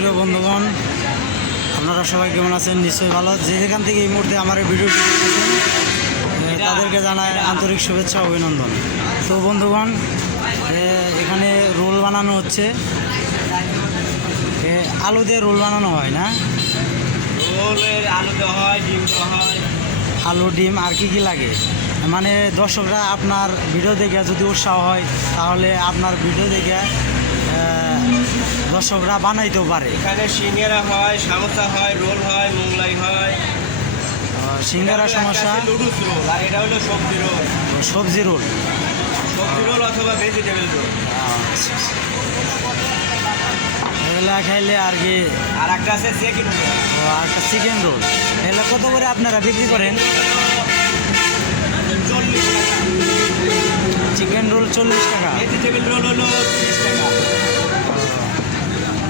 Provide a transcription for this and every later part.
প্রিয় বন্ধুগণ, আপনারা সবাই কেমন আছেন? নিশ্চয়ই ভালো। যেখান থেকে এই মুহূর্তে আমার ভিডিওটি দেখতেছেন তাদেরকে জানাই আন্তরিক শুভেচ্ছা অভিনন্দন। তো বন্ধুগণ, এখানে রোল বানানো হচ্ছে। আলু দিয়ে রোল বানানো হয় না? রোলের আলু দেওয়া হয়, ডিম দেওয়া হয়। আলু, ডিম আর কি লাগে? মানে দর্শকরা আপনার ভিডিও দেখে যদি উৎসাহ হয় তাহলে আপনার ভিডিও দেখে দর্শকরা বানাইতেও পারে। এখানে সিঙ্গারা হয়, সামোসা হয়, রোল হয়, মোগলাই হয়। সিঙ্গারা, সমস্যা, নুডলস রোল, আর এটা হলো সবজি রোল। সবজি রোল, সবজি রোল অথবা ভেজিটেবল রোল। এগুলা খাইলে আর কি। আর একটা আছে চিকেন রোল। আর একটা চিকেন রোল। এগুলো কত করে আপনারা বিক্রি করেন? 40 টাকা। চিকেন রোল 40 টাকা। ভেজিটেবল রোল হলো 30 টাকা।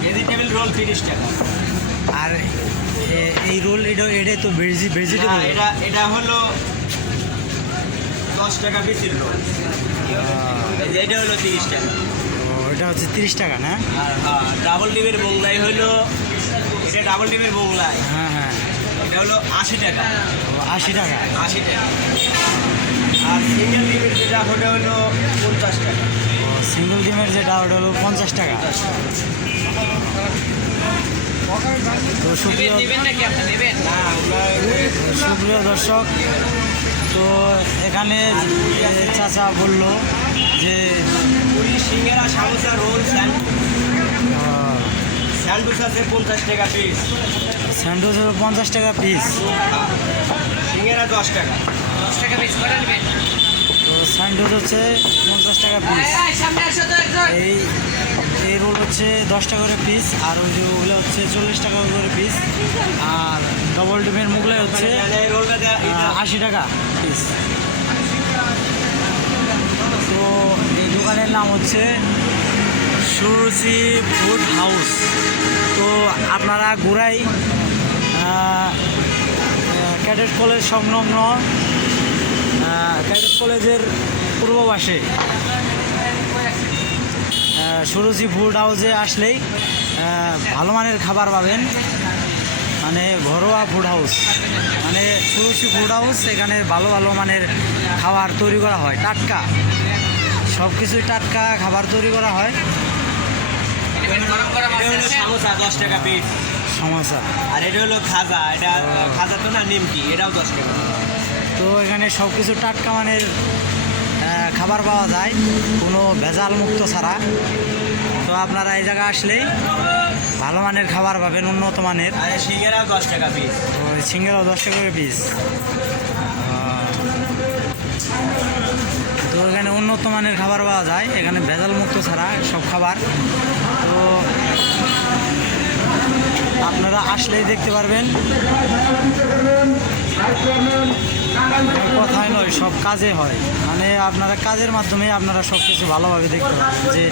ভেজিটেবল রোল 30 টাকা। আর এই রোল এটা তো ভেজিটেবল। এটা হলো 10 টাকা পিসের রোল। এটা হলো 30 টাকা। এটা হচ্ছে 30 টাকা না? আর ডাবল ডিমের মোগলাই হলো, এটা ডাবল ডিমের মোগলাই। হ্যাঁ হ্যাঁ, এটা হলো 80 টাকা। 80 টাকা। 80 টাকা। আর সিঙ্গেল ডিমের যেটা ওটা হলো 50 টাকা। সিঙ্গেল ডিমের যেটা ওটা হলো 50 টাকা। তো সুপ্রিয় দর্শক, তো এখানে চাচা বলল যে পুরি, সিঙ্গারা, সামোসা, রোল, স্যান্ডউইচ আছে 50 টাকা পিস। স্যান্ডউইচ 50 টাকা পিস। সিঙ্গারা 10 টাকা। 10 টাকা পিস করে নেবেন। তো স্যান্ডউইচ হচ্ছে 50 টাকা পিস। এই রোল হচ্ছে 10 টাকা করে পিস। আর ওই যে ওগুলো হচ্ছে 40 টাকা করে পিস। আর ডবল ডিমের মুগলাই হচ্ছে 80 টাকা পিস। তো এই দোকানের নাম হচ্ছে সুরুচি ফুড হাউস। তো আপনারা গোড়াই ক্যাডেট কলেজ সংলগ্ন, ক্যাডেট কলেজের পূর্ব পাশে সুরুচি ফুড হাউসে আসলেই ভালো মানের খাবার পাবেন। মানে ঘরোয়া ফুড হাউস, মানে সুরুচি ফুড হাউস। এখানে ভালো ভালো মানের খাবার তৈরি করা হয়, টাটকা সব কিছুই টাটকা খাবার তৈরি করা হয়। সামোসা 10 টাকা পিস। সমস্যা। আর এটা হলো খাজা। এটা খাজা তো না, নিমকি, এটাও 10 টাকা। তো এখানে সব কিছু টাটকা মানের খাবার পাওয়া যায়, কোনো ভেজাল মুক্ত ছাড়া। তো আপনারা এই জায়গায় আসলেই ভালো মানের খাবার পাবেন, উন্নত মানের। আর সিঙ্গারাও 10 টাকা পিস। তো সিঙ্গারাও 10 টাকা করে পিস। তো এখানে উন্নত মানের খাবার পাওয়া যায়, এখানে ভেজাল মুক্ত ছাড়া সব খাবার। তো আপনারা আসলেই দেখতে পারবেন। কথাই নয়, সব কাজে হয়। মানে আপনারা কাজের মাধ্যমে আপনারা সব কিছু ভালোভাবে দেখতে পারবেন যে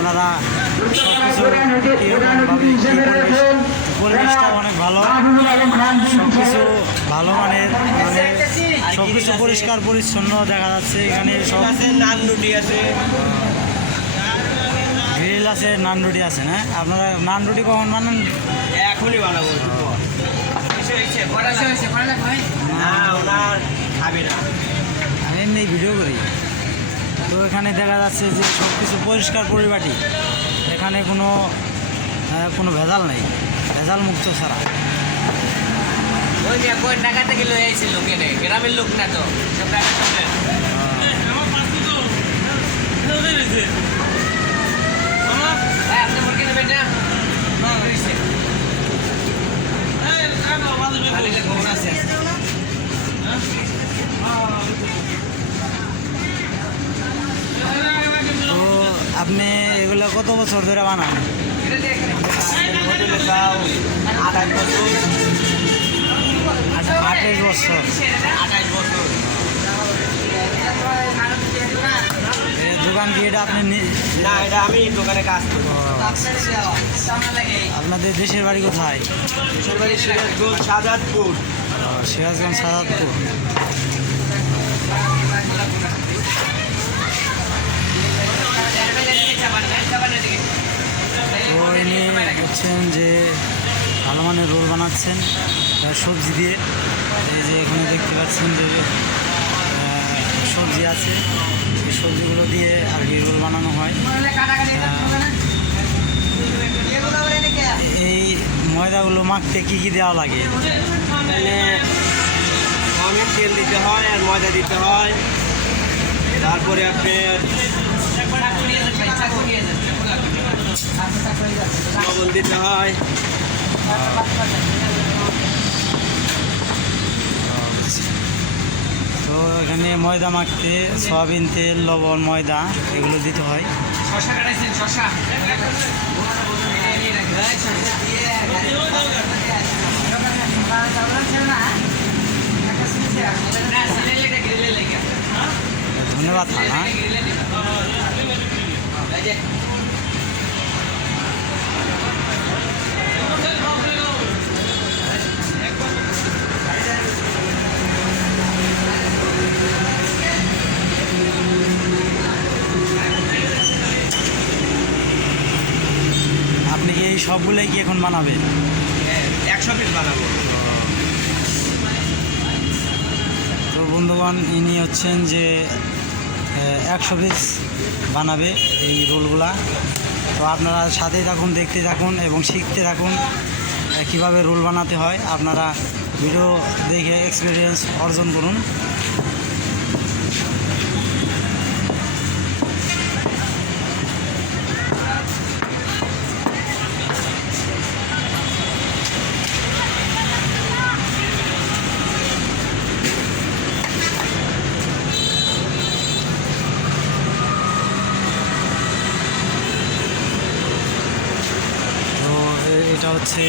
ওনারা সব কিছু পরিবেশটা অনেক ভালো, সব কিছু ভালো মানের, মানে সব কিছু পরিষ্কার পরিচ্ছন্ন দেখা যাচ্ছে। এখানে সব আছে, নান রুটি আছে, গ্রিল আছে, নান রুটি আছে। না, আপনারা নান রুটি কখন বানান? এখনই বানাবো। না, ওনার খাবে না, আমি এমনি ভিডিও করি। তো এখানে দেখা যাচ্ছে যে সব কিছু পরিষ্কার পরিপাটি, এখানে কোনো ভেজাল নেই, ভেজাল মুক্ত ছাড়া। ওই যে টাকা থেকে লয়ে আইছে লোকে, গ্রামের লোক না তো, সব টাকা চলে। আপনি মুরগি নেবেন না? তো আপনি এগুলো কত বছর ধরে বানান? হোটেলে যাও 28 বছর। 28 বছর। 28 বছর। দোকান কি এটা আপনি? না, এটা আমি দোকানে কাজ করি। আপনাদের দেশের বাড়ি কোথায়? দেশের বাড়ি সিরাজগঞ্জ, সাজাদপুর। সিরাজগঞ্জ, সাজাদপুর। তো ইনি হচ্ছেন যে ভালো মানের রোল বানাচ্ছেন সবজি দিয়ে। এই যে এখানে দেখতে পাচ্ছেন যে সবজি আছে, এই সবজিগুলো দিয়ে আর কি রোল বানানো হয়। এই ময়দাগুলো মাখতে কী কী দেওয়া লাগে? এখানে সয়াবিন তেল দিতে হয় আর ময়দা দিতে হয়, তারপরে আপনার লবণ দিতে হয়। তো এখানে ময়দা মাখতে সয়াবিন তেল, লবণ, ময়দা এগুলো দিতে হয়। শশা কাটাইছেন? শশা ধন্যবাদ। আপনি কি এই সবগুলোই কি এখন বানাবেন? 100 পিস বানাবো। তো বন্ধুগণ, ইনি হচ্ছেন যে 100 পিস বানাবে এই রোলগুলা। তো আপনারা সাথেই থাকুন, দেখতে থাকুন এবং শিখতে থাকুন কিভাবে রোল বানাতে হয়। আপনারা ভিডিও দেখে এক্সপিরিয়েন্স অর্জন করুন। এটা হচ্ছে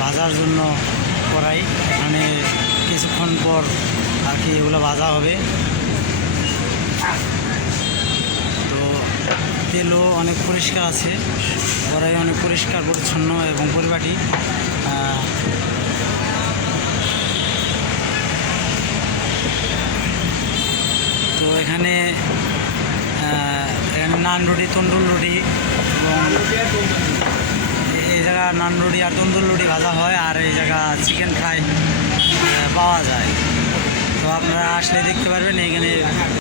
ভাজার জন্য কড়াই, মানে কিছুক্ষণ পর আর কি এগুলো ভাজা হবে। তো তেলও অনেক পরিষ্কার আছে, কড়াই অনেক পরিষ্কার পরিচ্ছন্ন এবং পরিপাটি। তো এখানে নান রুটি, তন্দুর রুটি এবং এই জায়গা নান রুটি আর তন্দুর রুটি ভাজা হয়, আর এই জায়গা চিকেন ফ্রাই পাওয়া যায়। তো আপনারা আসলে দেখতে পারবেন এখানে।